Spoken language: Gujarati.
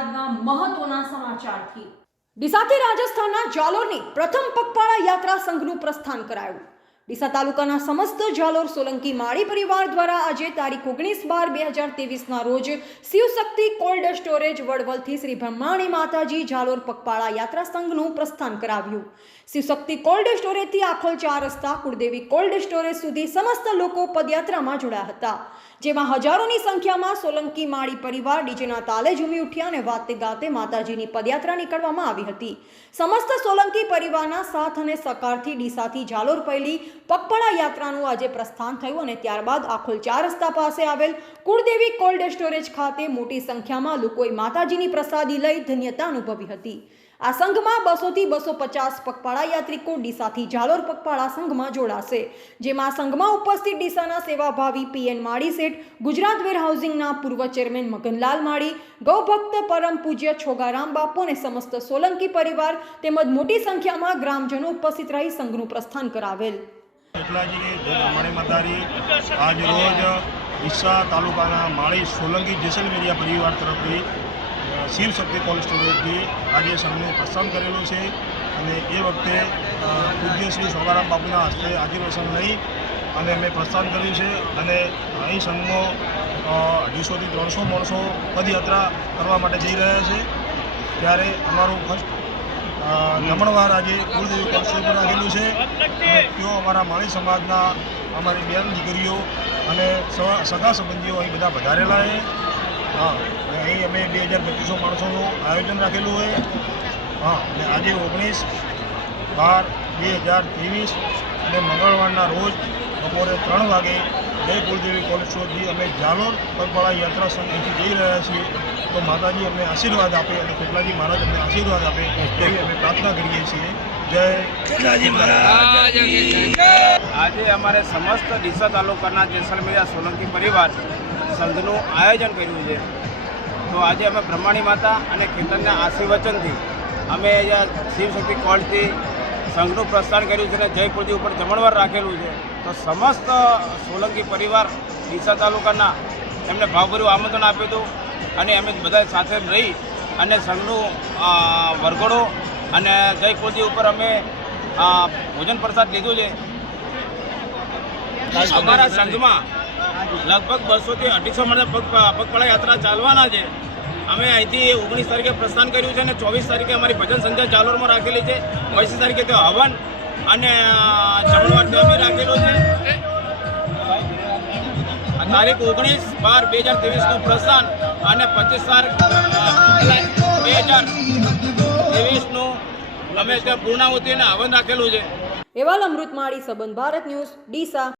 અમદાવાદના મહત્વના સમાચારથી. ડીસાથી રાજસ્થાનના જાલોરની પ્રથમ પગપાળા યાત્રા સંઘનું પ્રસ્થાન કરાયું. ડીસા તાલુકાના સમસ્ત જાલોર સોલંકી માળી પરિવાર દ્વારા આજે તારીખ ઓગણીસ બાર બે હજાર તેવીસના રોજ શિવશક્તિ કોલ્ડ સ્ટોરેજ વડવલથી શ્રી બ્રહ્માણી માતાજી જાલોર પગપાળા યાત્રા સંઘનું પ્રસ્થાન કરાવ્યું. શિવશક્તિ કોલ્ડ સ્ટોરેજથી આખોલ ચાર રસ્તા કુળદેવી કોલ્ડ સ્ટોરેજ સુધી સમસ્ત લોકો પદયાત્રામાં જોડાયા હતા. જેમાં હજારોની સંખ્યામાં સોલંકી માળી પરિવાર ડીજેના તાલે ઝૂમી ઉઠ્યા અને વાતે ગાતે માતાજીની પદયાત્રા નીકળવામાં આવી હતી. સમસ્ત સોલંકી પરિવારના સાથ અને સકારથી ડીસાથી ઝાલોર પહેલી પગપાળા યાત્રાનું આજે પ્રસ્થાન થયું અને ત્યારબાદ આખોલ ચાર રસ્તા પાસે આવેલ કુળદેવી કોલ્ડ સ્ટોરેજ ખાતે મોટી સંખ્યામાં લોકોએ માતાજીની પ્રસાદી લઈ ધન્યતા અનુભવી હતી. આ સંઘમાં બસોથી બસો પચાસ પગપાળા યાત્રિકો ડીસાથી ઝાલોર પગપાળા સંઘમાં જોડાશે, જેમાં સંઘમાં ઉપસ્થિત ડીસાના સેવાભાવી પીએન માળી શેઠ, ગુજરાત વેર હાઉસિંગના પૂર્વ ચેરમેન મગનલાલ માળી, ગૌભક્ત પરમ પૂજ્ય છોગારામ બાપુ અને સમસ્ત સોલંકી પરિવાર તેમજ મોટી સંખ્યામાં ગ્રામજનો ઉપસ્થિત રહી સંઘનું પ્રસ્થાન કરાવેલ. એકલાજી જય મતારી આજરોજ આજ રોજ ડીસા તાલુકાના માળી સોલંકી જેસલમેરિયા પરિવાર તરફથી શિવશક્તિ શિવ શક્તિ કોલ્ડ સ્ટોરેજથી આજે સંઘનું પ્રસ્થાન કરેલું છે અને એ વખતે પૂજ્ય શ્રી સોગારામ બાપુના હસ્તે આજીર્વસન લઈ અને અમે પ્રસ્થાન કર્યું છે અને અહીં સંઘનો અઢીસોથી ત્રણસો માણસો પદયાત્રા કરવા માટે જઈ રહ્યા છે. ત્યારે અમારું ફર્સ્ટ અ, જમણવાર આજે કુળદેવી કોન્સ્ટેબલ રાખેલું છે. તેઓ અમારા માળી સમાજના અમારી બેન દીકરીઓ અને સગા સંબંધીઓ અહીં બધા વધારેલા છે. હા અહીં અમે બે હજાર પચીસો માણસોનું આયોજન રાખેલું હોય હા અને આજે ઓગણીસ બાર બે હજાર ત્રેવીસ અને મંગળવારના રોજ બપોરે ત્રણ વાગે જય કુલદેવી કોલેજ સુધી અમે જાલોર પગપાળા યાત્રા સંઘથી જઈ રહ્યા છીએ. તો માતાજી અમને આશીર્વાદ આપે અને કોકલાજી મહારાજ અમને આશીર્વાદ આપે તેવી અમે પ્રાર્થના કરીએ છીએ. જય આજે અમારે સમસ્ત ડીસા તાલુકાના જેસલમેરિયા સોલંકી પરિવાર સંઘનું આયોજન કર્યું છે. તો આજે અમે બ્રહ્માણી માતા અને કીર્તનના આશીર્વચનથી અમે અહીંયા શિવશક્તિ કોલથી સંઘનું પ્રસ્થાન કર્યું છે અને જયપુરજી ઉપર જમણવાર રાખેલું છે. તો સમસ્ત સોલંકી પરિવાર ડીસા તાલુકાના એમને ભાવભર્યું આમંત્રણ આપ્યું હતું. અને અમે બધા સાથે રહી અને સંઘનું વરઘોડો અને જયપુરજી ઉપર અમે ભોજન પ્રસાદ લીધું છે. અમારા સંઘમાં લગભગ બસોથી અઢીસો માણસ પગ પગપળા યાત્રા ચાલવાના છે. અમે અહીંથી ઓગણીસ તારીખે પ્રસ્થાન કર્યું છે અને ચોવીસ તારીખે અમારી ભજન સંધ્યા જાલોરમાં રાખેલી છે. પચીસ તારીખે તે હવન અને જમણવાર અમે રાખેલું છે. તારીખ ઓગણીસ બાર બે હજાર ત્રેવીસનું પ્રસ્થાન અને પચીસ બે હજાર ત્રેવીસનું અમે પૂર્ણાહુતિને હવન રાખેલું છે. એવાલ અમૃત માળી સંબંધ, ભારત ન્યૂઝ, ડીસા.